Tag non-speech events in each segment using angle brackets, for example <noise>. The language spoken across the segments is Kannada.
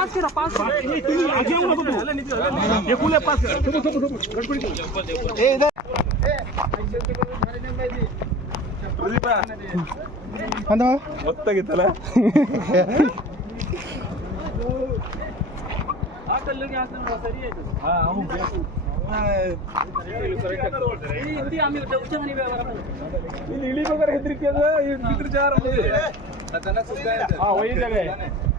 पास करा पास ಅಂತ ಗೊತ್ತಾಗಿತ್ತಲ್ಲ हिंदी आम्ही उच्च म्हणी व्यवहार ಇಲ್ಲಿ ಇಳಿಬೇಕಾದ್ರೆ ಹೆದರಿಕೆ ಅದ ಬಿದ್ರ ಜಾರ ಹಾ ಒಯ್ದಾಗೆ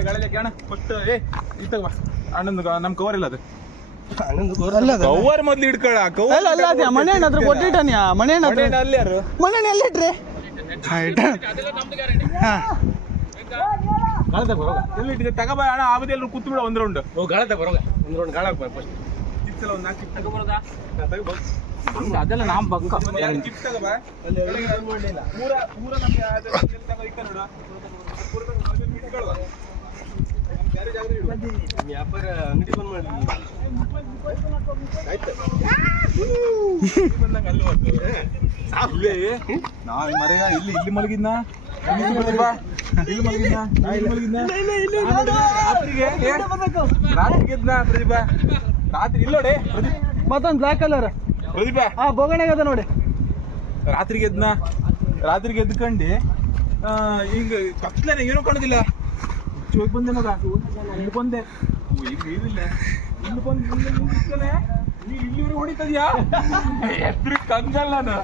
ಗಾಳಿಗೆ ಅಣ್ಣ ಕೊಟ್ಟು ಏ ಇತ್ತಾಗ ಬಾ ಅಣ್ಣಂದು ನಮ್ಮ ಕವರ್ ಇಲ್ಲ ಅದು ಅಲ್ಲ ಕವರ್ ಮೊದ್ಲು ಇಡ್ಕೊಳ ಅಲ್ಲ ಅಲ್ಲ ಅದೇ ಮನೆ ಹತ್ರ ಮನೆ ಹತ್ರ ಅಲ್ಲಿ ಯಾರು? ಮನೆ ಎಲ್ಲ ಇಟ್ರಿ. ಹಾ. ಎಲ್ಲಿ ಇಟ್ಟಿದೆ ತಗೋಬಾ ಅಣ್ಣ ಆ ಬದಿಯಲ್ಲಿ ಒಂದು ಬಿಡ ಒಂದ್ ರೌಂಡ್ ಓ ಗಾಳ ಬರೋಗ ಒಂದು ರೌಂಡ್ ಗಾಳ ಫಸ್ಟ್ ಎಲ್ಲ ಒಂದ್ ನಾಲ್ಕು ಬರೋದಾ ತಗೋಬಾ ಅದೆಲ್ಲ ನಾಮ್ ಎರಡು ಚಿಪ್ಸ್ ತಗೋಬಾ ನಮ್ಗೆ ತಗೋ ಇಕ್ಕ ನೋಡು ತಗೋ, ಜಾಗದಲ್ಲಿ ಇಡು. ವ್ಯಾಪಾರ ಅಂಗಡಿ ಬಂದ್ ಮಾಡಿ. ಇಲ್ಲೇ ಮರೆಯ ಇಲ್ಲಿ ಇಲ್ಲಿ ಮಲಗಿದ್ನ ಇಲ್ಲಿ ಮಲಗಿದ್ನ ಇಲ್ಲಿ ಮಲಗಿದ್ನ ನಾ ಇಲ್ಲಿ ಮಲಗಿದ್ನ ರಾತ್ರಿಗೆ ಏ, ರಾತ್ರಿಗೆ ಎದ್ನ ಪ್ರದೀಪ ರಾತ್ರಿ ಇಲ್ಲ ನೋಡಿ. ಮತ್ತೊಂದು ಬ್ಲಾಕ್ ಕಲರ್ ಪ್ರದೀಪ. ಆ ಬೋಗಣೆಗೆ ಅದ ನೋಡಿ. ರಾತ್ರಿ ಎದ್ನ ರಾತ್ರಿಗೆ ಎದ್ಕೊಂಡು ಹಿಂಗ ಕತ್ಲೇನೆ ಏನೂ ಕಾಣೋದಿಲ್ಲ. ಚೋಕ್ ಬಂದೆ ಮಗ. ಇಲ್ಲಿ ಬಂದೆ. ಓ, ಈಗ ನೀರಿಲ್ಲ ಇಲ್ಲಿ ಬಂದು ಇಲ್ಲಿ ನೀ ಇಲ್ಲಿವರೆಗೆ ಹೊಡಿತದ್ಯಾ? ಎದ್ರಿ ಕಂಗಲ್ಲ ನಾನು.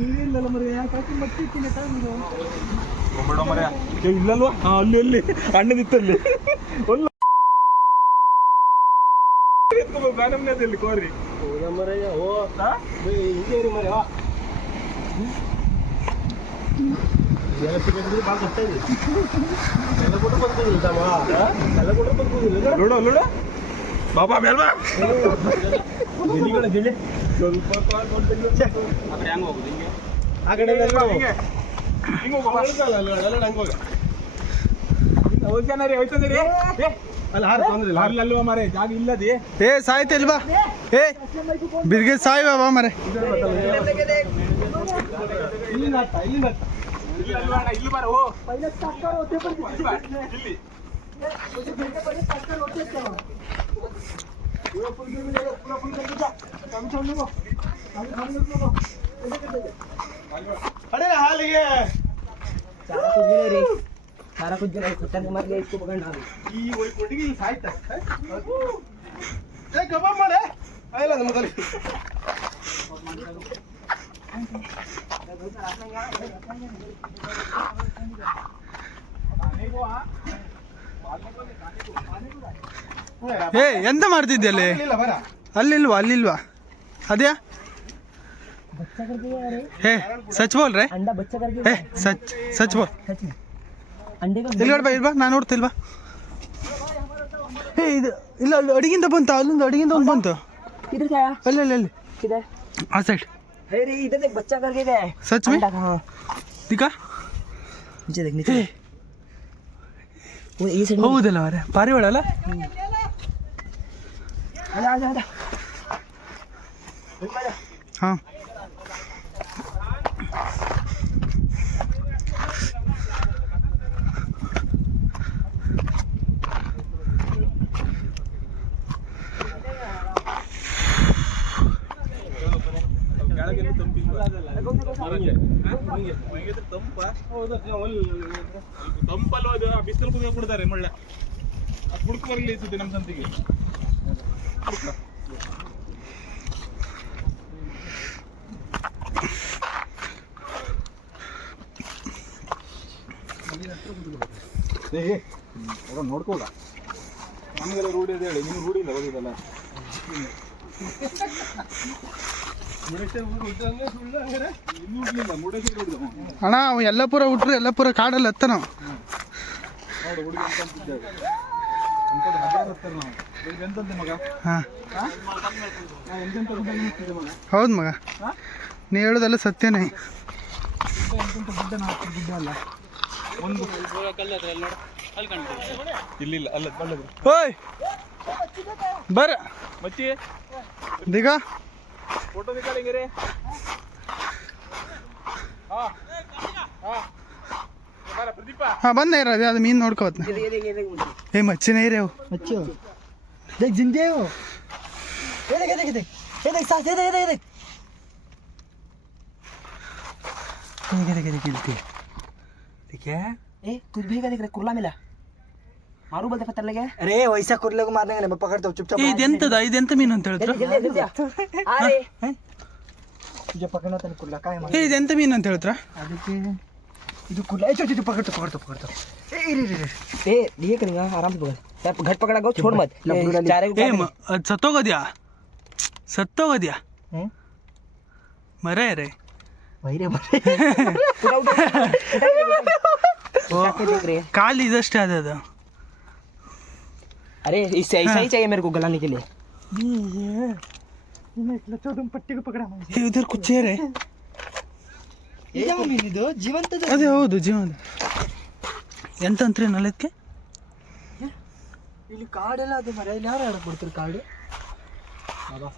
ನೀರಿಲ್ಲಲ್ಲ ಮರಿ ಯಾಕೆ ಮಟ್ಟಿರ್ತೀನಿ ಹೋಗ್ಬೇಡ ಮರ್ಯ ಇಲ್ಲಲ್ವಾ? ಹಾ ಅಲ್ಲಿ ಅಲ್ಲಿ. ಅಣ್ಣದಿತ್ತಲ್ಲಿ ಒಂದು <laughs> ಎತ್ಕೋಬೇಕು ಗಾನಮ್ನದಲ್ಲಿ ಕೋರಿ ಮರಯ್ಯ ಓ ಹಿಂಗೆ ಇರಿ ಮರೆ ವಾ ಎಲ್ಲ ಸಿಕ್ಕಿದ್ರೆ ಭಾಳ ಕಷ್ಟ ಇದೆ ಎಲ್ಲ ಕೊಟ್ಟು ಬರ್ತದಿಲ್ಲ ತಮ್ಮ ಎಲ್ಲ ಕೊಟ್ಟು ಬರ್ತದಿಲ್ಲ ನೋಡು ನೋಡು ಬಾಬಾ ಮೇಲ್ವಾ? ಗಿಳಿಗಳ ಗಿಳಿ ಸ್ವಲ್ಪ ಕಾಲ್ ಮಾಡ್ತೀನಿ. ಆ ಕಡೆ ಹಿಂಗೆ. ಹಿಂಗೆ. ಹೋಗು ಬಾ. ಎಲ್ಲ ನಂಗೆ ಹೋಗ. ಹೋಗ್ತಾನೆ ರೀ ಹೋಯ್ತಾನೆ ರೀ ಏ, ಸಾಯ್ತ ಇಲ್ವಾ? ಏ ಬಿರ್ಗೆ ಸಾಯ್ ಬಾಬಾ ಮರೆ ಅಡೇ ಹಾಲಿಗೆ. चारा कुछ गिरे रे चारा कुछ गिरे कुत्ता ने मार लिया इसको पकड़ना अभी ಈ ಒಟ್ಟಿಗೆ ಇಲ್ಲಿ ಸಾಯ್ತ ಏ ಕಬಾಬ್ ಮಾಡೆ ಇಲ್ಲ ನಮ್ಮ ತಲೆ ಏ ಎಂತ ಮಾಡ್ತಿದ್ದೆ ಅಲ್ಲಿ ಇಲ್ಲ ಬರ ಅಲ್ಲಿಲ್ವಾ ಅಲ್ಲಿಲ್ವಾ ಅದ್ಯಾ ಏ ಸಚ್ ಬೋಲ್ ರೇ अंडा बच्चा करके ಏ ಸಚ್ ಸಚ್ ಬೋಲ್ सच में अंडे का ಇಲ್ಗಡೆ ಬಾ ಇಲ್ವಾ ನಾನು ನೋಡ್ತಿಲ್ವಾ ಏ ಇದು ಇಲ್ಲ ಅಲ್ಲಿ ಅಡಿಗಿಂದ ಬಂತು ಅಲ್ಲಿಂದ ಅಡಿಗಿಂದ ಒಂದು ಬಂತು किधर से आया ಅಲ್ಲಿ ಅಲ್ಲಿ ಅಲ್ಲಿ किधर ಆ ಸೈಡ್ अरे इधर देख बच्चा करके गया है सच में अंडा का, हाँ ಈಗ नीचे देख नीचे वो ये साइड में ಹೌದಲ್ಲ ಅವರೇ ಪಾರಿವಾಳ ಅಲ್ಲ आजा आजा आजा ಹಾಂ ಕೆಳಗೆಲ್ಲ ತಂಪಿಲ್ವಾ? ಮರಕ್ಕೆ. ಹಾ? ಒಣಗಿದ್ರೆ ತಂಪ? ತಂಪಲ್ವ ಅದು? ಬಿಸಿಲು ಕುದಿಯ ಕೊಡ್ತಾರೆ ಮಳ್ಳ. ಅದು ಹುಡುಕು ಬರಲಿ ಸುದ್ದಿ ನಮ್ಮ ಸಂತಿಗೆ. ನೋಡ್ಕೋಲ್ಲ ನಮಗೆಲ್ಲ ರೂಢಿ ಇದೆ ಹೇಳಿ. ನಿಮ್ಗೆ ರೂಢಿ ಇಲ್ಲ ಹೋಗಿದ್ದಲ್ಲ ಅಣ್ಣ, ಅವ ಯಲ್ಲಾಪುರ ಹುಟ್ರು, ಯಲ್ಲಾಪುರ ಕಾಡಲ್ಲಿ ಹತ್ತ ನಾವು. ಹೌದು ಮಗ. ನೀ ಹೇಳೋದೆಲ್ಲ ಸತ್ಯನೇ ಗುಡ್ಡ ಅಲ್ಲ ಬರ. ಮಚ್ಚಿ ದಿಗ. फोटो निकालेंगे रे हाँ बंद नहीं रहा मीन नोड को ये मच्छी नहीं रहे हो मच्छी हो देख जिंदे हो ये देख देख देख ये देख सास ये देख ये देख ये देख ये देख ये देख देखिए ए कुछ भी का देख रहा कुर्ला मिला मारू बोलते पत्थर लगे अरे वैसा कुर्ले को मारने का नहीं मैं पकड़ता हूँ चुपचाप ಏ ಇದೆಂತದ ಇದೆಂತ ಮೀನು ಅಂತ ಹೇಳಿದ್ರ जल्दी जल्दी जल्दी आ रे तुझे पकड़ना था कुर्ला का है ಏ ಇದೆಂತ ಮೀನು ಅಂತ ಹೇಳ್ತ್ರ ಅದಕ್ಕೆ ಇದು ಕುರ್ಲ ಏ ಚೋ ಪಕಡ್ತು ಪಕಡ್ತು ಪಕಡ್ತು ಏ ಇರಿ ಇರಿ ए ये करेंगे आराम से पकड़ यार घट पकड़ा गो छोड़ मत ये चारे को ಏ ಮ ಅದು ಸತ್ತೋಗದ್ಯಾ ಸತ್ತೋಗದ್ಯಾ ಹ್ಮ್ ಮರೆ ರೇ ವೈರೇ ಬರೇ उठा उठा उठा के देख रहे हैं ಕಾಲು ಇದಷ್ಟೇ ಅದ ಅದು अरे इससे ऐसा ही चाहिए मेरे को गलाने के लिए तुम पट्टी को पकड़ा ಏ ಇದ್ರ ಕುಚ್ಚೇರೆ ಯಾವ ಮೀನಿದು ಜೀವಂತದ ಅದೇ ಹೌದು ಜೀವನ ಎಂತ ಅಂತ್ರಿ ನಲದಕ್ಕೆ ಇಲ್ಲಿ ಕಾಡೆಲ್ಲ ಅದೇ ಮರ ಇಲ್ಲಿ ಯಾರು ಆಡಕ್ ಬಿಡ್ತಾರೆ ಕಾಡು ಅಬ್ಬಾ.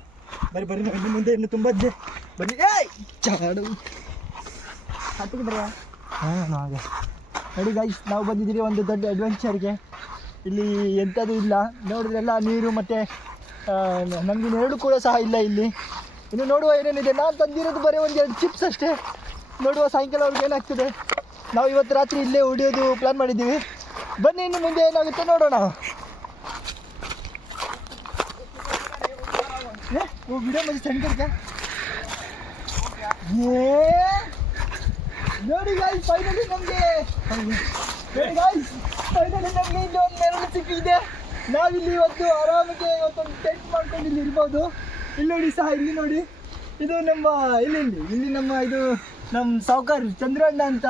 ಬರ್ರಿ ಬರ್ರಿ ನಾವು ಇನ್ನು ಮುಂದೆ ಇನ್ನು ತುಂಬ ಇದೆ ಬನ್ನಿ ಏಯ್ ಚಾಡು ಹತ್ತಿಗೆ ಬರೆಯ ಹಾಂ ಹಾಗೆ ನೋಡಿ ಗೈಸ್ ನಾವು ಬಂದಿದ್ದೀರಿ ಒಂದು ದೊಡ್ಡ ಅಡ್ವೆಂಚರ್ಗೆ ಇಲ್ಲಿ ಎಂಥದ್ದು ಇಲ್ಲ. ನೋಡಿದ್ರೆಲ್ಲ ನೀರು ಮತ್ತು ನಮಗೆ ನೆರಳು ಕೂಡ ಸಹ ಇಲ್ಲ ಇಲ್ಲಿ. ಇನ್ನು ನೋಡುವ ಏನೇನಿದೆ. ನಾನು ತಂದಿರೋದು ಬರೀ ಒಂದು ಎರಡು ಚಿಪ್ಸ್ ಅಷ್ಟೇ. ನೋಡುವ ಸಾಯಂಕಾಲ ಅವ್ರಿಗೆ ಏನಾಗ್ತದೆ. ನಾವು ಇವತ್ತು ರಾತ್ರಿ ಇಲ್ಲೇ ಉಳಿಯೋದು ಪ್ಲ್ಯಾನ್ ಮಾಡಿದ್ದೀವಿ. ಬನ್ನಿ, ಇನ್ನು ಮುಂದೆ ಏನಾಗುತ್ತೆ ನೋಡೋಣ. ವಿಡಿಯೋ ಮಜೆ ಸಣ್ಣ ನೋಡಿ ಗಾಯ್ಸ್ ಫೈನಲಿ ನಮಗೆ. ನೋಡಿ ಗಾಯ್ಸ್ ಫೈನಲಿ ನಮಗೆ ಒಂದು ನೆರಳು ಸಿಕ್ಕಿದೆ. ನಾವಿಲ್ಲಿ ಇವತ್ತು ಆರಾಮಾಗಿ ಇವತ್ತೊಂದು ಟೆಂಟ್ ಮಾಡ್ಕೊಂಡು ಇಲ್ಲಿ ಇರ್ಬೋದು. ಇಲ್ಲಿ ನೋಡಿ ಸಹ ಇಲ್ಲಿ ನೋಡಿ. ಇದು ನಮ್ಮ ಇಲ್ಲಿ ಇಲ್ಲಿ ಇಲ್ಲಿ ನಮ್ಮ ಇದು ನಮ್ಮ ಸೌಕರ್ ಚಂದ್ರಣ್ಣ ಅಂತ.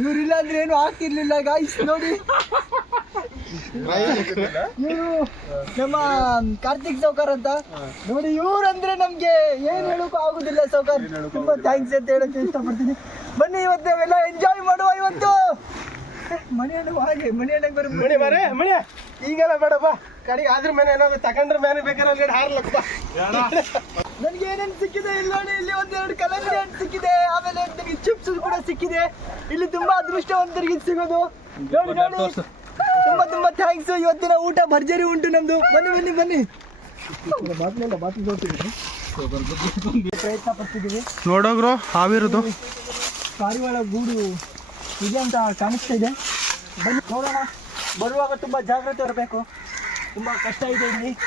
ಇವರಿಲ್ಲ ಅಂದ್ರೆ ಏನು ಆಗ್ತಿರ್ಲಿಲ್ಲ ಗಾಯ್ಸ್ ನೋಡಿ. ಇವರು ನಮ್ಮ ಕಾರ್ತಿಕ್ ಸೌಕರ್ ಅಂತ. ನೋಡಿ ಇವ್ರು ಅಂದ್ರೆ ನಮ್ಗೆ ಏನ್ ಹೇಳೋಕ್ಕೂ ಆಗುದಿಲ್ಲ ಸೌಕರ್ ತುಂಬಾ ಥ್ಯಾಂಕ್ಸ್ ಅಂತ ಹೇಳಕ್ಕೆ ಇಷ್ಟಪಡ್ತೀನಿ. ಬನ್ನಿ ಇವತ್ತು ನಾವೆಲ್ಲ ಎಂಜಾಯ್ ಮಾಡುವ ಇವತ್ತು. ಮನೆ ಅಣ್ಣ ಹಾಗೆ ಮನೆ ಹಣ್ಣಾಗ ಬರ ಮನೆ ಬರೇ ಮನೆ ಈಗೆಲ್ಲ ಬೇಡಪ್ಪ ಕಡೆಗೆ ಆದ್ರ ಮೇಲೆ ಏನಾದ್ರು ತಗೊಂಡ್ರ ಮೇಲೆ ಬೇಕಾದ್ರೆ ಒಂದೆರಡು ಹಾರ್ಲಪ್ಪ ನನಗೆ ಏನೇನು ಸಿಕ್ಕಿದೆ ಇಲ್ಲಿ ನೋಡಿ ಇಲ್ಲಿ ಒಂದೆರಡು ಕಲಂಗಡಿ ಹಣ್ಣು ಸಿಕ್ಕಿದೆ ಆಮೇಲೆ ನನಗೆ ಚಿಪ್ಸ್ ಕೂಡ ಸಿಕ್ಕಿದೆ. ಇಲ್ಲಿ ತುಂಬಾ ಅದೃಷ್ಟವಂತರಿಗೆ ಸಿಗೋದು. ನೋಡಿ ನೋಡಿ. ತುಂಬಾ ತುಂಬಾ ಥ್ಯಾಂಕ್ಸ್ ಇವತ್ತಿನ ಊಟ ಭರ್ಜರಿ ಉಂಟು ನಮ್ದು. ಬನ್ನಿ ಬನ್ನಿ ಬನ್ನಿ. ಬಾಟ್ಲಿಲ್ಲ ಮಾತು ನೋಡ್ತಿದ್ದೀನಿ ಪ್ರಯತ್ನ ಪಡ್ತಿದ್ದೀವಿ. ನೋಡೋಗ್ರು ಹಾವಿರೋದು. ಪಾರಿವಾಳ ಗೂಡು. ಇದೆ ಅಂತ ಕಾಣಿಸ್ತಾ ಇದೆ. ಬನ್ನಿ ನೋಡೋಣ. ಬರುವಾಗ ತುಂಬ ಜಾಗ್ರತೆ ಇರಬೇಕು. ತುಂಬ ಕಷ್ಟ ಇದೆ ಇಲ್ಲಿ.